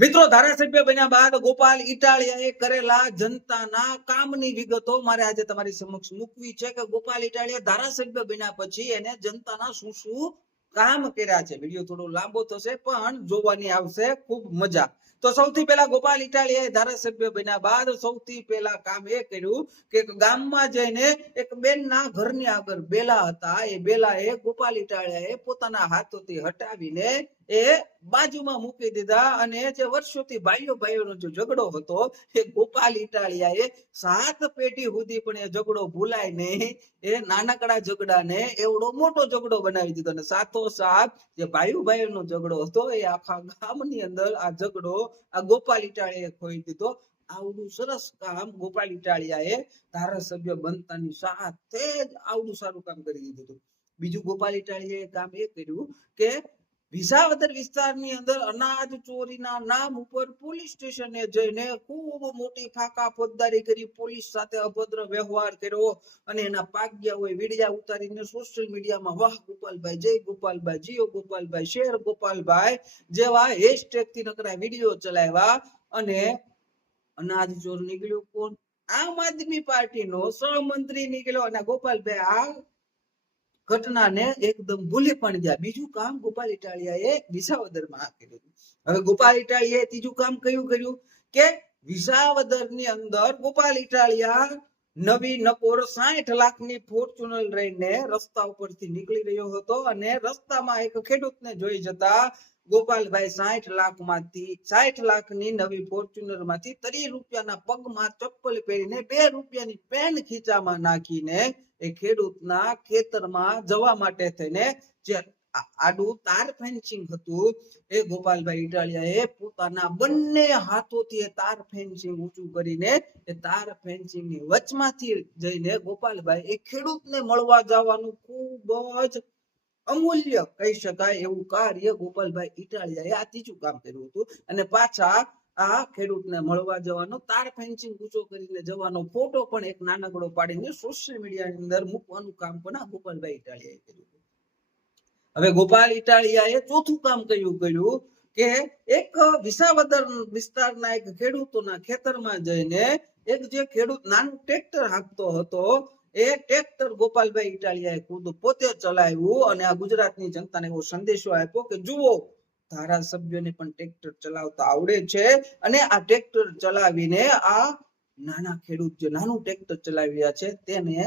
મિત્રો ધારાસભ્ય બન્યા બાદ ગોપાલ ઇટાલિયાએ કરેલા જનતાના કામની વિગતો મારે આજે તમારી સમક્ષ મૂકવી છે કે ગોપાલ ઇટાલિયા ધારાસભ્ય બન્યા પછી એને જનતાના શું શું કામ કર્યા છે। વિડિયો થોડો લાંબો થશે પણ જોવાની આવશે ખૂબ મજા। તો સૌથી પહેલા ગોપાલ ઇટાલિયાએ ધારાસભ્ય બન્યા બાદ સૌથી પહેલા કામ એ કર્યું કે ગામમાં જઈને એક બેનના ઘરની આગળ બેલા હતા, એ બેલાએ ગોપાલ ઇટાલિયાએ પોતાના હાથોથી હટાવીને એ બાજુમાં મૂકી દીધા અને જે વર્ષોથી ભાઈઓ ભાઈઓનો જે ઝઘડો હતો એ ગોપાલ ઇટાલિયાએ 7 પેઢી સુધી પણ એ ઝઘડો ભૂલાય નહીં, એ નાનકડા ઝઘડાને એવડો મોટો ઝઘડો બનાવી દીધો અને સાથોસાથ જે ભાઈઓ ભાઈઓનો ઝઘડો હતો એ આખા ગામની અંદર આ ઝઘડો આ ગોપાલ ઇટાલિયાએ ખોઈ દીધો। આવડું સરસ કામ ગોપાલ ઇટાલિયાએ ધારાસભ્ય બનતાની સાથે જ આવડું સારું કામ કરી દીધું। બીજું ગોપાલ ઇટાલિયાએ કામ એ કર્યું કે વિસાવદર વિસ્તારની અંદર અનાજ ચોરીના નામ ઉપર પોલીસ સ્ટેશને જઈને ખૂબ મોટી ફાકા ફોજદારી કરી, પોલીસ સાથે અભદ્ર વ્યવહાર કર્યો અને એના પાગ્યાઓએ વિડિયા ઉતારીને સોશિયલ મીડિયામાં વાહ ગોપાલભાઈ, જય ગોપાલભાઈ, જીઓ ગોપાલભાઈ, શેર ગોપાલભાઈ જેવા હેશટેગ થી નકરા વિડિયો ચલાવ્યા અને અનાજ ચોર નીકળ્યો કોણ? આમ આદમી પાર્ટીનો સહમંત્રી નીકળ્યો અને ગોપાલભાઈ આ ઘટનાને એકદમ ભૂલી પણ ગયા। બીજું કામ ગોપાલ ઇટાલિયાએ વિસાવદરમાં કર્યું। હવે ગોપાલ ઇટાલિયાએ ત્રીજું કામ કયું કર્યું કે વિસાવદરની અંદર ગોપાલ ઇટાલિયા નવી નકોર 60 લાખની ફોર્ચ્યુનર લઈને રસ્તા ઉપરથી નીકળી રહ્યો હતો અને રસ્તામાં એક ખેડૂતને જોઈ જતા ગોપાલભાઈ 60 લાખની નવી ફોર્ચ્યુનર માંથી 30 રૂપિયાના પગમાં ચપ્પલ પહેરીને 2 રૂપિયાની પેન ખીચામાં નાખીને એ ખેડૂતના ખેતરમાં જવા માટે થઈને જે આડું તાર ફેન્સિંગ હતું એ ગોપાલભાઈ ઇટાલિયાએ પોતાના બંને હાથોથી એ તાર ફેન્સિંગ ઊંચું કરીને એ તાર ફેન્સિંગની વચમાંથી જઈને ગોપાલભાઈ એ ખેડૂતને મળવા જવાનું ખૂબ જ અમૂલ્ય કહી શકાય એવું કાર્ય ગોપાલભાઈ ઇટાલિયાએ આ ત્રીજું કામ કર્યું હતું અને પાછા આ ખેડૂતને મળવા જવાનો તાર ફેન્સિંગ ઊંચો કરીને જવાનો ફોટો પણ એક નાનકડો પાડીને સોશિયલ મીડિયાની અંદર મૂકવાનું કામ પણ આ ગોપાલભાઈ ઇટાલિયાએ કર્યું। હવે ગોપાલ ઇટાલિયાએ ચોથું કામ કયું કર્યું કે એક વિસાવદર વિસ્તારના એક ખેડૂતોના ખેતરમાં જઈને એક જે ખેડૂત નાનું ટ્રેક્ટર હાંકતો હતો એ ટ્રેક્ટર ગોપાલભાઈ ઇટાલિયાએ ખુદ પોતે ચલાવ્યું અને આ ગુજરાતની જનતાને એવો સંદેશો આપ્યો કે જુઓ ધારાસભ્યને પણ ટ્રેક્ટર ચલાવતા આવડે છે અને આ ટ્રેક્ટર ચલાવીને આ નાના ખેડૂત જે નાનું ટ્રેક્ટર ચલાવી રહ્યા છે તેને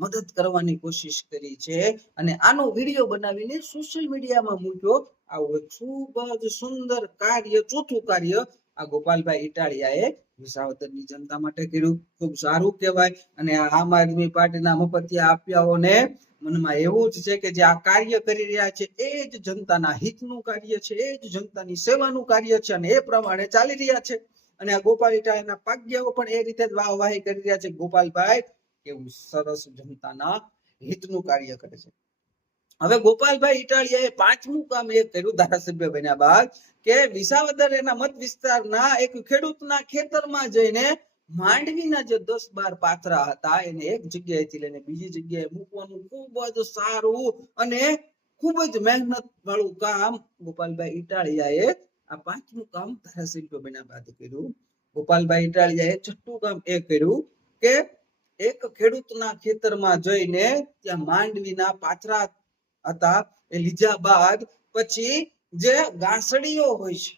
મદદ કરવાની કોશિશ કરી છે અને આનો વિડિયો બનાવીને સોશિયલ મીડિયામાં મૂક્યો। આવું ખૂબ જ સુંદર કાર્ય, ચોથું કાર્ય આ ગોપાલભાઈ ઇટાલિયાએ વિસાવદરની જનતા માટે કર્યું। ખૂબ સારું કહેવાય અને આમ આદમી પાર્ટીના મફતિયા આપ્યાઓને મનમાં એવું જ છે કે જે આ કાર્ય કરી રહ્યા છે એ જ જનતાના હિતનું કાર્ય છે, એ જ જનતાની સેવાનું કાર્ય છે અને એ પ્રમાણે ચાલી રહ્યા છે અને આ ગોપાલ ઇટાલિયાના પાગ્યાઓ પણ એ રીતે જ વાહવાહી કરી રહ્યા છે ગોપાલભાઈ કેવું સરસ જનતાના હિતનું કાર્ય કરે છે। હવે ગોપાલભાઈ ઇટાલિયાએ પાંચમું કામ એ કર્યું ધારાસભ્ય બન્યા બાદ કે વિસાવદર એના મત વિસ્તારના એક ખેડૂતના ખેતરમાં જઈને માંડવીના જે 10-12 પાથરા હતા એને એક જગ્યાએથી લઈને બીજી જગ્યાએ મૂકવાનું ખૂબ જ સારું અને ખૂબ જ મહેનત વાળું કામ ગોપાલભાઈ ઇટાલિયાએ આ પાંચમું કામ ધારાસભ્ય બન્યા બાદ કર્યું। ગોપાલભાઈ ઇટાલિયાએ છઠ્ઠું કામ એ કર્યું કે એક ખેડૂતના ખેતરમાં જઈને ત્યાં માંડવીના પાથરા હતા એ લીધા બાદ પછી જે ઘાસડીઓ હોય છે,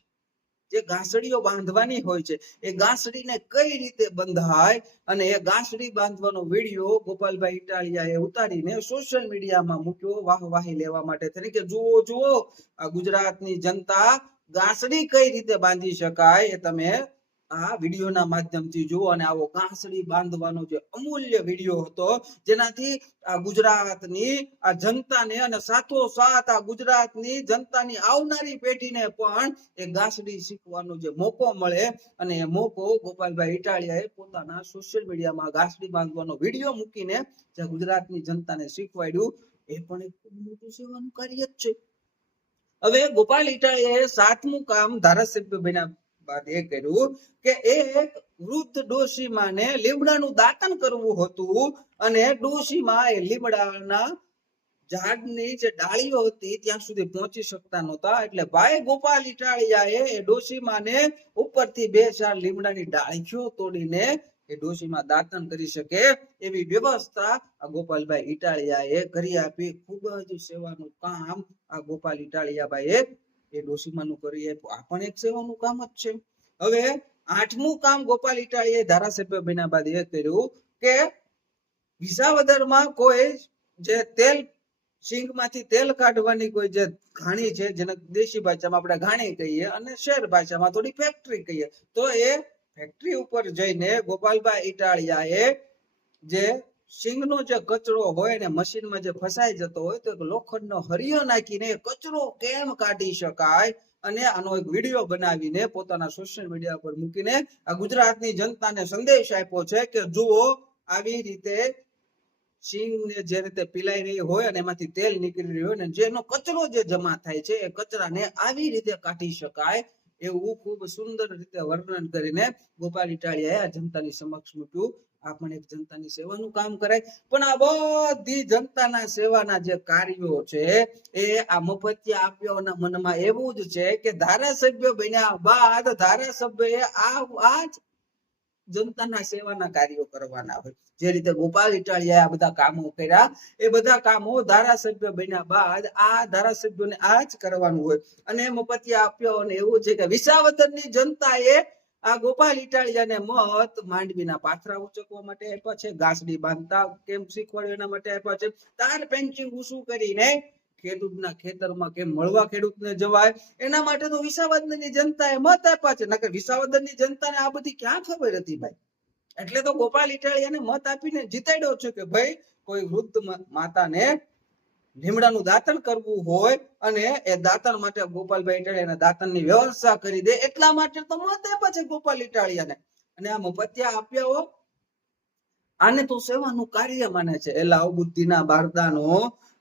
જે ઘાસડીઓ બાંધવાની હોય છે એ ઘાસડીને કઈ રીતે બંધાય અને એ ઘાસડી બાંધવાનો વિડિયો ગોપાલભાઈ ઇટાલિયાએ ઉતારીને સોશિયલ મીડિયામાં મૂક્યો વાહવાહી લેવા માટે થઈને કે જુઓ જુઓ આ ગુજરાતની જનતા ઘાસડી કઈ રીતે બાંધી શકાય એ તમે આ વિડિયોના માધ્યમથી જુઓ અને આવો ઘાસડી બાંધવાનો જે અમૂલ્ય વિડિયો હતો જેનાથી આ ગુજરાતની આ જનતાને અને સાથોસાથ આ ગુજરાતની જનતાની આવનારી પેઢીને પણ એ ઘાસડી શીખવાનો જે મોકો મળે અને એ મોકો ગોપાલભાઈ ઇટાલિયાએ પોતાના સોશિયલ મીડિયામાં ઘાસડી બાંધવાનો વિડિયો મૂકીને જે ગુજરાતની જનતાને શીખવાડ્યું એ પણ એક ખૂબ મોટું સેવાનું કાર્ય જ છે। હવે ગોપાલ ઇટાલિયાએ સાતમું કામ ધારાસભ્ય બન્યા બાદ એ કર્યું કે એક વૃદ્ધ ડોશીમાને લીમડાનું દાતન કરવું હતું અને ડોશીમા એ લીમડાના ઝાડની જે ડાળીઓ હતી ત્યાં સુધી પહોંચી શકતા નહોતા, એટલે ભાઈ ગોપાલ ઇટાલિયાએ એ ડોશીમાને ઉપરથી 2-4 લીમડાની ડાળીઓ તોડીને એ ડોશીમાં દાતણ કરી શકે એવી વ્યવસ્થા આ ગોપાલભાઈ ઇટાલિયાએ કરી આપી. ખૂબ જ સેવાનું કામ આ ગોપાલ ઇટાલિયાભાઈએ એ ડોશીમાનું કરી આપ્યું. આ પણ એક સેવાનું કામ જ છે. હવે 8મું કામ ગોપાલ ઇટાલિયાએ ધારાસભ્ય બન્યા બાદ એ કર્યું કે વિસાવદરમાં કોઈ જે તેલ સિંગમાંથી તેલ કાઢવાની કોઈ જે ઘાણી છે, જેને દેશી ભાષામાં આપણે ઘાણી કહીએ અને શહેર ભાષામાં થોડી ફેક્ટરી કહીએ, તો એ ફેક્ટરી ઉપર જઈને ગોપાલભાઈ ઇટાલિયાએ જે સિંગનો જે કચરો હોય ને મશીનમાં જે ફસાઈ જતો હોય તો એક લોખંડનો હરિયો નાખીને કચરો કેમ કાઢી શકાય અને આનો એક વિડીયો બનાવીને પોતાના સોશિયલ મીડિયા પર મૂકીને આ ગુજરાતની જનતાને સંદેશ આપ્યો છે કે જુઓ, આવી રીતે સિંગને જે રીતે પીલાઈ રહી હોય અને એમાંથી તેલ નીકળી રહ્યું હોય ને જેનો કચરો જે જમા થાય છે એ કચરાને આવી રીતે કાઢી શકાય એવું ખૂબ સુંદર રીતે વર્ણન કરીને ગોપાલ ઇટાલિયાએ આ જનતાની સમક્ષ મૂક્યું. આ પણ એક જનતાની સેવાનું કામ કરાય. પણ આ બધી જનતાના સેવાના જે કાર્યો છે એ આ મફતિયા આપ્યાઓના મનમાં એવું જ છે કે ધારાસભ્ય બન્યા બાદ ધારાસભ્યએ આ જ જનતાના સેવાના કાર્યો કરવાના હોય. જે રીતે ગોપાલ ઇટાલિયાએ આ બધા કામો કર્યા એ બધા કામો ધારાસભ્ય બન્યા બાદ આ ધારાસભ્યોને આ જ કરવાનું હોય. અને મફતિયા આપ્યાઓને એવું છે કે વિસાવદરની જનતાએ આ ગોપાલ ઇટાલિયાને મત માંડવીના પાથરા ઉચકવા માટે આપ્યા છે, ગાસડી બાંધતા કેમ શીખવાડ્યું એના માટે આપ્યા છે, તાર પેન્ચિંગ ઉસું કરીને ખેડૂતના ખેતરમાં કેમ મળવા ખેડૂતને જવાય એના માટે તો વિસાવદરની જનતાએ મત આપ્યા છે. નકર વિસાવદરની જનતાને આ બધી ક્યાં ખબર હતી ભાઈ? એટલે તો ગોપાલ ઇટાલિયાને મત આપીને જીતાડ્યો છે કે ભાઈ કોઈ વૃદ્ધ માતાને લીમડાનું દાતણ કરવું હોય અને એ દાતણ માટે ગોપાલભાઈ ઇટાલિયાને દાતણની વ્યવસ્થા કરી દે એટલા માટે તો મત આપ્યા છે ગોપાલ ઇટાલિયાને. અને આ મફતિયા આપ્યાઓ આને તો સેવાનું કાર્ય માને છે. એલા બુદ્ધિના બારદાનો,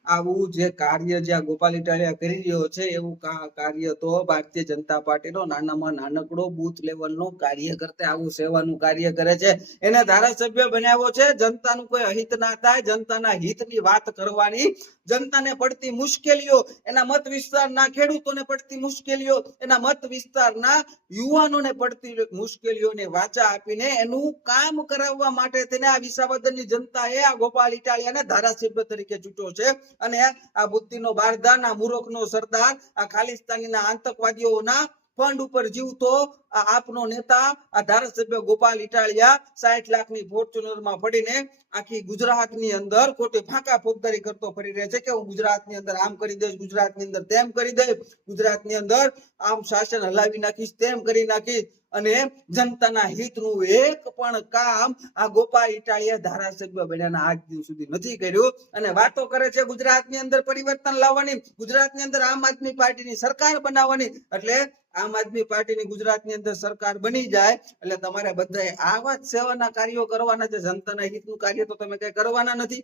આવું જે કાર્ય જે ગોપાલ ઇટાલિયા કરી રહ્યો છે એવું કાર્ય તો ભારતીય જનતા પાર્ટીનો નાનામાં નાનકડો બૂથ લેવલનો કાર્યકર્તા આવું સેવાનું કાર્ય કરે છે. એને ધારાસભ્ય બનાવ્યો છે જનતાનું કોઈ અહિત ના થાય, જનતાના હિતની વાત કરવાની, જનતાને પડતી મુશ્કેલીઓ, એના મત વિસ્તારના ખેડૂતોને પડતી મુશ્કેલીઓ, એના મત વિસ્તારના યુવાનોને પડતી મુશ્કેલીઓને વાચા આપીને એનું કામ કરાવવા માટે તેને આ વિસાવદરની જનતાએ આ ગોપાલ ઇટાલિયાને ધારાસભ્ય તરીકે ચૂંટ્યો છે. અને આ બુદ્ધિનો બારદાન, આ મૂર્ખનો સરદાર, આ ખાલિસ્તાનીના આતંકવાદીઓના ફંડ ઉપર જીવતો આ આપનો નેતા આ ધારાસભ્ય ગોપાલ ઇટાલિયા 60 લાખની ફોર્ચ્યુનરમાં પડીને આખી ગુજરાતની અંદર ખોટી ફાંકા ફોજદારી કરતો ફરી રહે છે કે હું ગુજરાતની અંદર આમ કરી દઈશ, ગુજરાતની અંદર તેમ કરી દઈશ, ગુજરાતની અંદર આમ શાસન હલાવી નાખીશ, તેમ કરી નાખીશ. અને જનતાના હિતનું એક પણ કામ આ ગોપાલ ઇટાલિયા ધારાસભ્ય બન્યાના આજ દિવસ સુધી નથી કર્યું. અને વાતો કરે છે ગુજરાતની અંદર પરિવર્તન લાવવાની, ગુજરાતની અંદર આમ આદમી પાર્ટીની સરકાર બનાવવાની. એટલે આમ આદમી પાર્ટીની ગુજરાતની અંદર સરકાર બની જાય એટલે તમારે બધાએ આવા જ સેવાના કાર્યો કરવાના છે. જનતાના હિતનું કાર્ય તો તમે કઈ કરવાના નથી,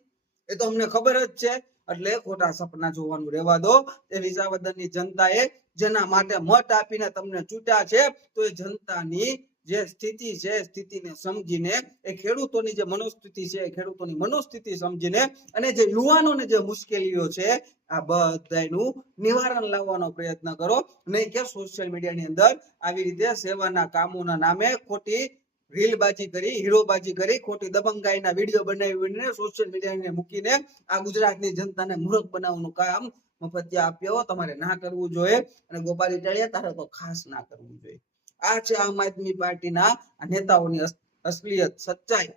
એ તો અમને ખબર જ છે. એટલે ખોટા સપના જોવાનું રહેવા દો. એ વિસાવદરની જનતાએ જેના માટે મત આપીને તમને ચૂંટ્યા છે તો એ જનતાની જે સ્થિતિ છે સ્થિતિને સમજીને, એ ખેડૂતોની જે મનોસ્થિતિ છે એ ખેડૂતોની મનોસ્થિતિ સમજીને, અને જે યુવાનોને જે મુશ્કેલીઓ છે આ બધાનું નિવારણ લાવવાનો પ્રયત્ન કરો. નહીં કે સોશિયલ મીડિયાની અંદર આવી રીતે સેવાના કામોના નામે ખોટી રીલબાજી કરી, હીરોબાજી કરી, ખોટી દબંગાઈના વિડીયો બનાવીને સોશિયલ મીડિયાને મૂકીને આ ગુજરાતની જનતાને મૂર્ખ બનાવવાનું કામ મફતિયા આપ્યો તમારે ના કરવું જોઈએ. અને ગોપાલ ઇટાલિયા તારે તો ખાસ ના કરવું જોઈએ. આ છે આમ આદમી પાર્ટીના નેતાઓની અસલિયત, સચ્ચાઈ,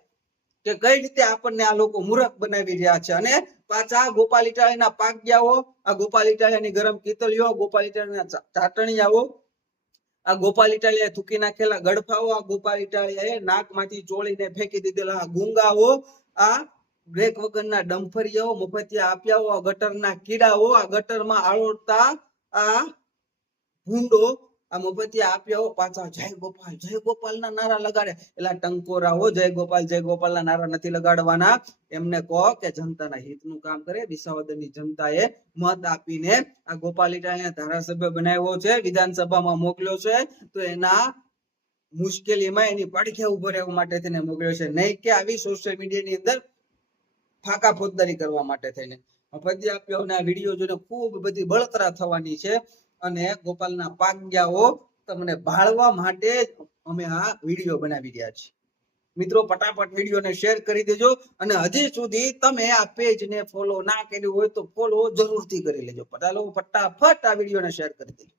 કે કઈ રીતે આપણને આ લોકો મૂર્ખ બનાવી રહ્યા છે. અને પાછા ગોપાલ ઇટાલિયાના પાગ્યાઓ, આ ગોપાલ ઇટાલિયાની ગરમ કીતલીઓ, ગોપાલ ઇટાલિયાના ચાટણીયાઓ, આ ગોપાલ ઇટાલિયાએ થૂકી નાખેલા ગડફાઓ, આ ગોપાલ ઇટાલિયાએ નાકમાંથી ચોળીને ફેંકી દીધેલા ગુંગાઓ, આ બ્રેક વગરના ડમ્ફરિયાઓ, મફતિયા આપ્યાઓ, આ ગટરના કીડાઓ, આ ગટરમાં આળોટતા આ ભૂંડો, આ મફતિયા આપ્યાઓ પાછા જય ગોપાલના નારા લગાડે. એટલે ટંકોરાઓ જય ગોપાલના નારા નથી લગાડવાના. એમને કહો કે જનતાના હિતનું કામ કરે. વિસાવદરની જનતાએ મત આપીને આ ગોપાલ ઇટાલિયાને ધારાસભ્ય બનાવ્યો છે, વિધાનસભામાં મોકલ્યો છે, તો એના મુશ્કેલીમાં એની પડખે ઉભો રહેવા માટે તેને મોકલ્યો છે, નહીં કે આવી સોશિયલ મીડિયાની અંદર ફાકા ફોજદારી કરવા માટે થઈને. ફરજી આપ્યો અને આ વિડીયો જોઈને ખૂબ બધી બળતરા થવાની છે અને ગોપાલના પાગ્યાઓ તમને ભાળવા માટે જ અમે આ વિડીયો બનાવી રહ્યા છીએ મિત્રો ફટાફટ વિડીયોને શેર કરી દેજો અને હજી સુધી તમે આ પેજને ફોલો ના કર્યું હોય તો ફોલો જરૂરથી કરી લેજો ફટાફટ આ વિડીયોને શેર કરી દેજો